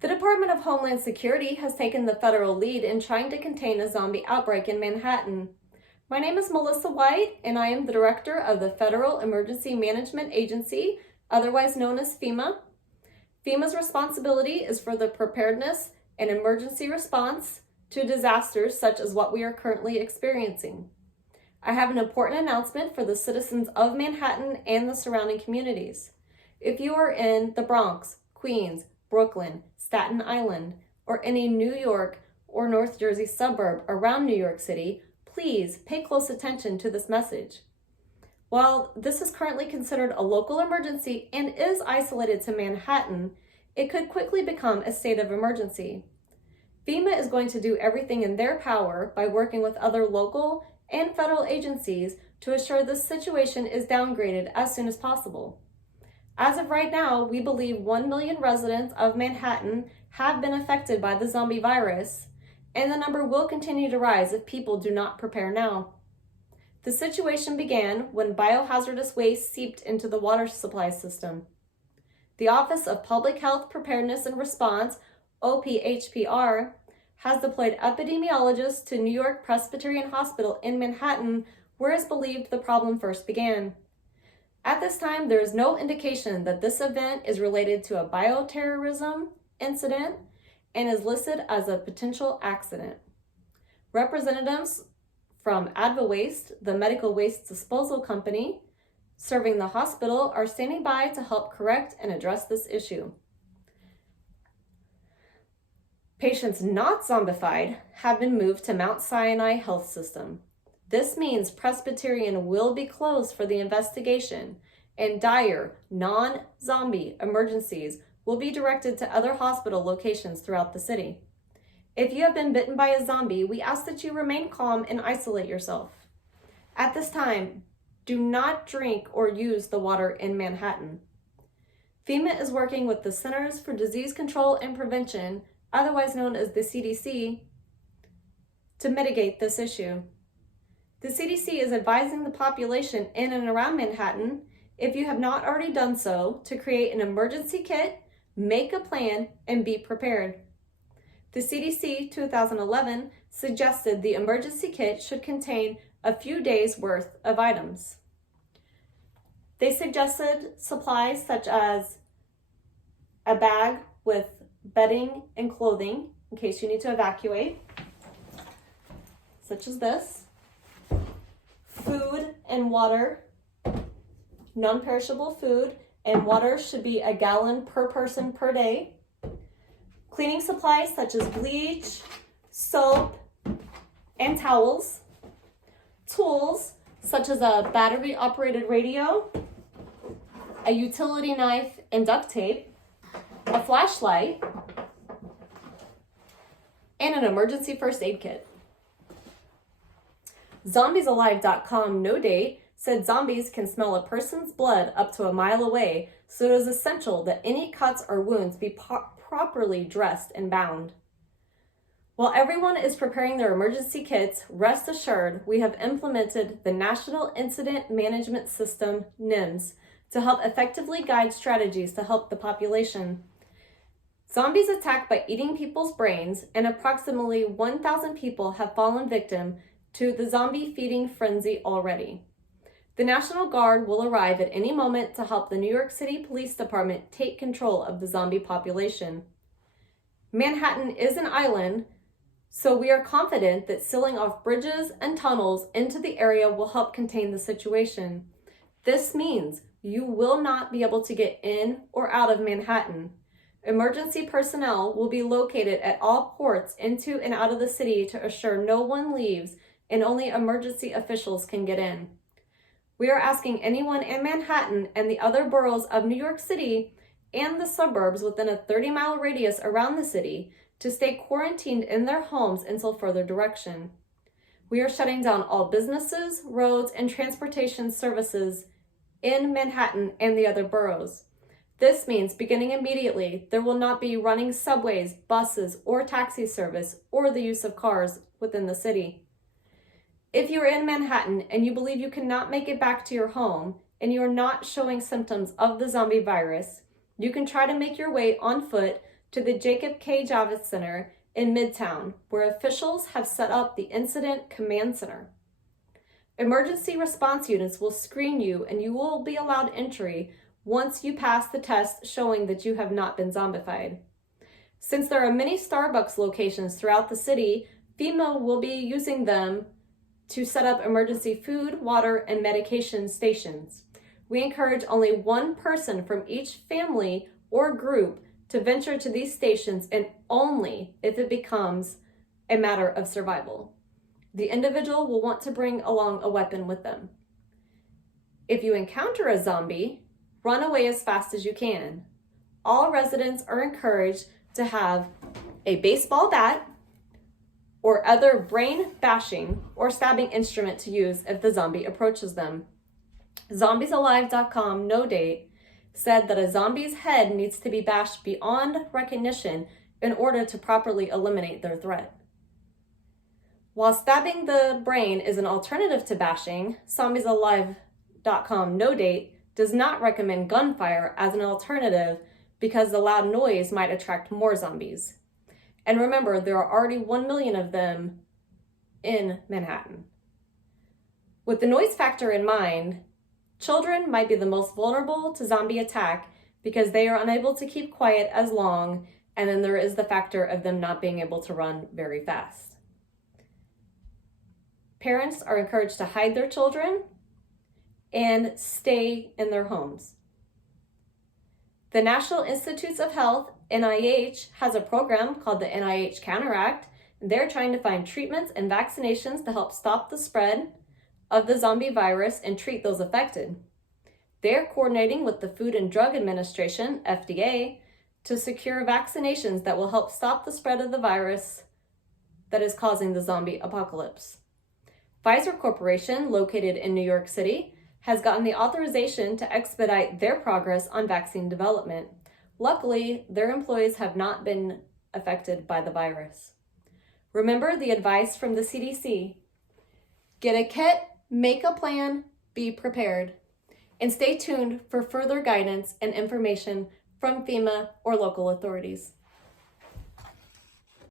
The Department of Homeland Security has taken the federal lead in trying to contain a zombie outbreak in Manhattan. My name is Melissa White, and I am the director of the Federal Emergency Management Agency, otherwise known as FEMA. FEMA's responsibility is for the preparedness and emergency response to disasters such as what we are currently experiencing. I have an important announcement for the citizens of Manhattan and the surrounding communities. If you are in the Bronx, Queens, Brooklyn, Staten Island, or any New York or North Jersey suburb around New York City, please pay close attention to this message. While this is currently considered a local emergency and is isolated to Manhattan, it could quickly become a state of emergency. FEMA is going to do everything in their power by working with other local and federal agencies to assure this situation is downgraded as soon as possible. As of right now, we believe 1 million residents of Manhattan have been affected by the zombie virus, and the number will continue to rise if people do not prepare now. The situation began when biohazardous waste seeped into the water supply system. The Office of Public Health Preparedness and Response, OPHPR, has deployed epidemiologists to New York Presbyterian Hospital in Manhattan, where it is believed the problem first began. At this time, there is no indication that this event is related to a bioterrorism incident and is listed as a potential accident. Representatives from AdvaWaste, the medical waste disposal company serving the hospital, are standing by to help correct and address this issue. Patients not zombified have been moved to Mount Sinai Health System. This means Presbyterian will be closed for the investigation, and dire, non-zombie emergencies will be directed to other hospital locations throughout the city. If you have been bitten by a zombie, we ask that you remain calm and isolate yourself. At this time, do not drink or use the water in Manhattan. FEMA is working with the Centers for Disease Control and Prevention, otherwise known as the CDC, to mitigate this issue. The CDC is advising the population in and around Manhattan, if you have not already done so, to create an emergency kit, make a plan, and be prepared. The CDC 2011 suggested the emergency kit should contain a few days' worth of items. They suggested supplies such as a bag with bedding and clothing in case you need to evacuate, such as this. Food and water, non-perishable food, and water should be 1 gallon per person per day. Cleaning supplies such as bleach, soap, and towels. Tools such as a battery-operated radio, a utility knife and duct tape, a flashlight, and an emergency first aid kit. ZombiesAlive.com no date said zombies can smell a person's blood up to a mile away, so it is essential that any cuts or wounds be properly dressed and bound. While everyone is preparing their emergency kits, rest assured we have implemented the National Incident Management System, NIMS, to help effectively guide strategies to help the population. Zombies attack by eating people's brains, and approximately 1,000 people have fallen victim to the zombie feeding frenzy already. The National Guard will arrive at any moment to help the New York City Police Department take control of the zombie population. Manhattan is an island, so we are confident that sealing off bridges and tunnels into the area will help contain the situation. This means you will not be able to get in or out of Manhattan. Emergency personnel will be located at all ports into and out of the city to assure no one leaves and only emergency officials can get in. We are asking anyone in Manhattan and the other boroughs of New York City and the suburbs within a 30-mile radius around the city to stay quarantined in their homes until further direction. We are shutting down all businesses, roads, and transportation services in Manhattan and the other boroughs. This means beginning immediately, there will not be running subways, buses, or taxi service, or the use of cars within the city. If you are in Manhattan and you believe you cannot make it back to your home and you are not showing symptoms of the zombie virus, you can try to make your way on foot to the Jacob K. Javits Center in Midtown, where officials have set up the Incident Command Center. Emergency response units will screen you and you will be allowed entry once you pass the test showing that you have not been zombified. Since there are many Starbucks locations throughout the city, FEMA will be using them to set up emergency food, water, and medication stations. We encourage only one person from each family or group to venture to these stations, and only if it becomes a matter of survival. The individual will want to bring along a weapon with them. If you encounter a zombie, run away as fast as you can. All residents are encouraged to have a baseball bat or other brain bashing or stabbing instrument to use if the zombie approaches them. ZombiesAlive.com, no date, said that a zombie's head needs to be bashed beyond recognition in order to properly eliminate their threat. While stabbing the brain is an alternative to bashing, ZombiesAlive.com, no date, does not recommend gunfire as an alternative because the loud noise might attract more zombies. And remember, there are already 1 million of them in Manhattan. With the noise factor in mind, children might be the most vulnerable to zombie attack because they are unable to keep quiet as long, and then there is the factor of them not being able to run very fast. Parents are encouraged to hide their children and stay in their homes. The National Institutes of Health, NIH, has a program called the NIH Counteract. They're trying to find treatments and vaccinations to help stop the spread of the zombie virus and treat those affected. They're coordinating with the Food and Drug Administration, FDA, to secure vaccinations that will help stop the spread of the virus that is causing the zombie apocalypse. Pfizer Corporation, located in New York City, has gotten the authorization to expedite their progress on vaccine development. Luckily, their employees have not been affected by the virus. Remember the advice from the CDC. Get a kit, make a plan, be prepared, and stay tuned for further guidance and information from FEMA or local authorities.